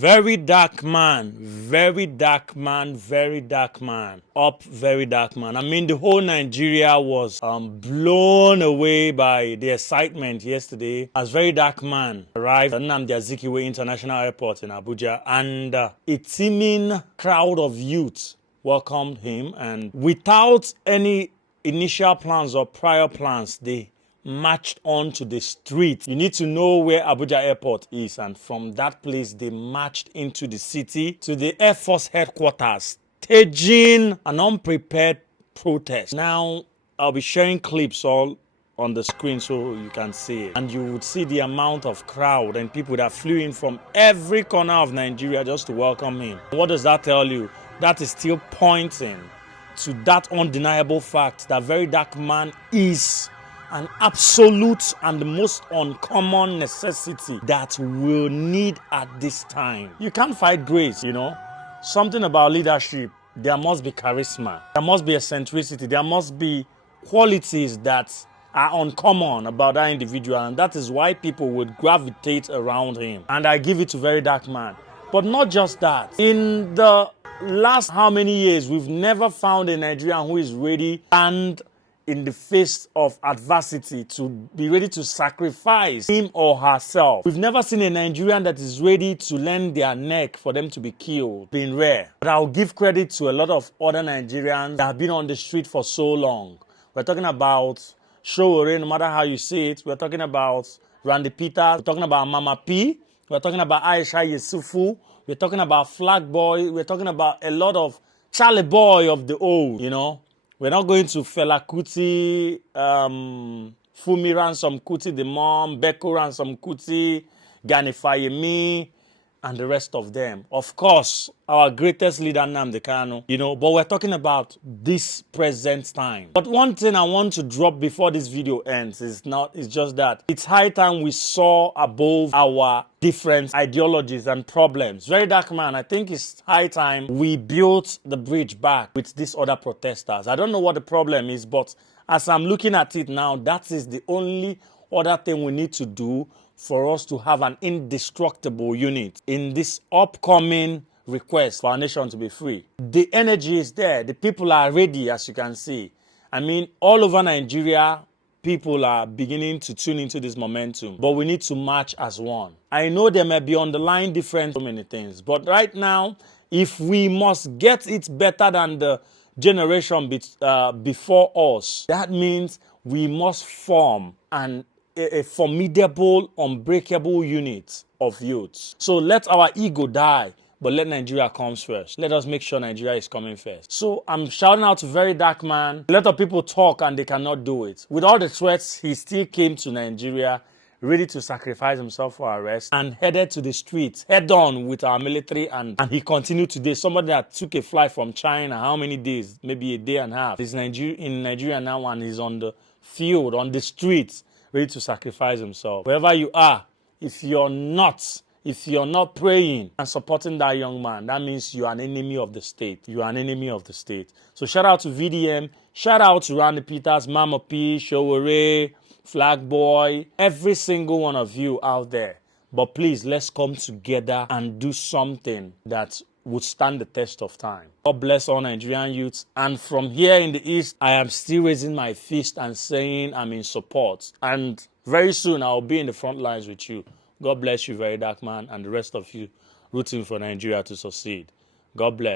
Very dark man, very dark man, very dark man. Up, very dark man. I mean, the whole Nigeria was blown away by the excitement yesterday as very dark man arrived at Nnamdi Azikiwe International Airport in Abuja, and a teeming crowd of youth welcomed him, and without any initial plans or prior plans, they marched onto the street. You need to know where Abuja Airport is, and from that place they marched into the city to the Air Force headquarters, staging an unprepared protest. Now I'll be sharing clips all on the screen so you can see it, and you would see the amount of crowd and people that flew in from every corner of Nigeria just to welcome him. What does that tell you? That is still pointing to that undeniable fact that very dark man is an absolute and the most uncommon necessity that we'll need at this time. You can't fight grace, you know. Something about leadership, there must be charisma, there must be eccentricity, there must be qualities that are uncommon about that individual, and that is why people would gravitate around him. And I give it to very dark man. But not just that. In the last how many years, we've never found a Nigerian who is ready and in the face of adversity to be ready to sacrifice him or herself. We've never seen a Nigerian that is ready to lend their neck for them to be killed. Been rare. But I'll give credit to a lot of other Nigerians that have been on the street for so long. We're talking about Showore, no matter how you see it. We're talking about Randy Peters. We're talking about Mama P. We're talking about Aisha Yesufu. We're talking about Flag Boy. We're talking about a lot of Charlie Boy of the old, you know. We're not going to Fela Kuti, Fumi Ransom Kuti, the mom, Beko Ransom Kuti, Gani Fayemi, and the rest of them. Of course, our greatest leader, Nnamdi Kanu, you know, but we're talking about this present time. But one thing I want to drop before this video ends is just that it's high time we saw above our different ideologies and problems. Very dark man, I think it's high time we built the bridge back with these other protesters. I don't know what the problem is, but as I'm looking at it now, that is the only other thing we need to do for us to have an indestructible unit in this upcoming request for our nation to be free. The energy is there. The people are ready, as you can see. I mean, all over Nigeria, people are beginning to tune into this momentum, but we need to march as one. I know there may be underlying difference, so many things, but right now, if we must get it better than the generation before us, that means we must form a formidable, unbreakable unit of youths. So let our ego die, but let Nigeria come first. Let us make sure Nigeria is coming first. So I'm shouting out to very dark man. A lot of people talk and they cannot do it. With all the threats, he still came to Nigeria, ready to sacrifice himself for our rest, and headed to the streets, head on with our military, and he continued today. Somebody that took a flight from China, how many days? Maybe a day and a half. He's in Nigeria now, and he's on the field, on the streets, ready to sacrifice himself. Wherever you are, if you're not praying and supporting that young man, that means you are an enemy of the state. You are an enemy of the state. So shout out to VDM, shout out to Randy Peters, Mama P, Showore, Flag Boy, every single one of you out there. But please, let's come together and do something that would stand the test of time. God bless all Nigerian youths. And from here in the East, I am still raising my fist and saying I'm in support. And very soon, I'll be in the front lines with you. God bless you, very dark man, and the rest of you rooting for Nigeria to succeed. God bless.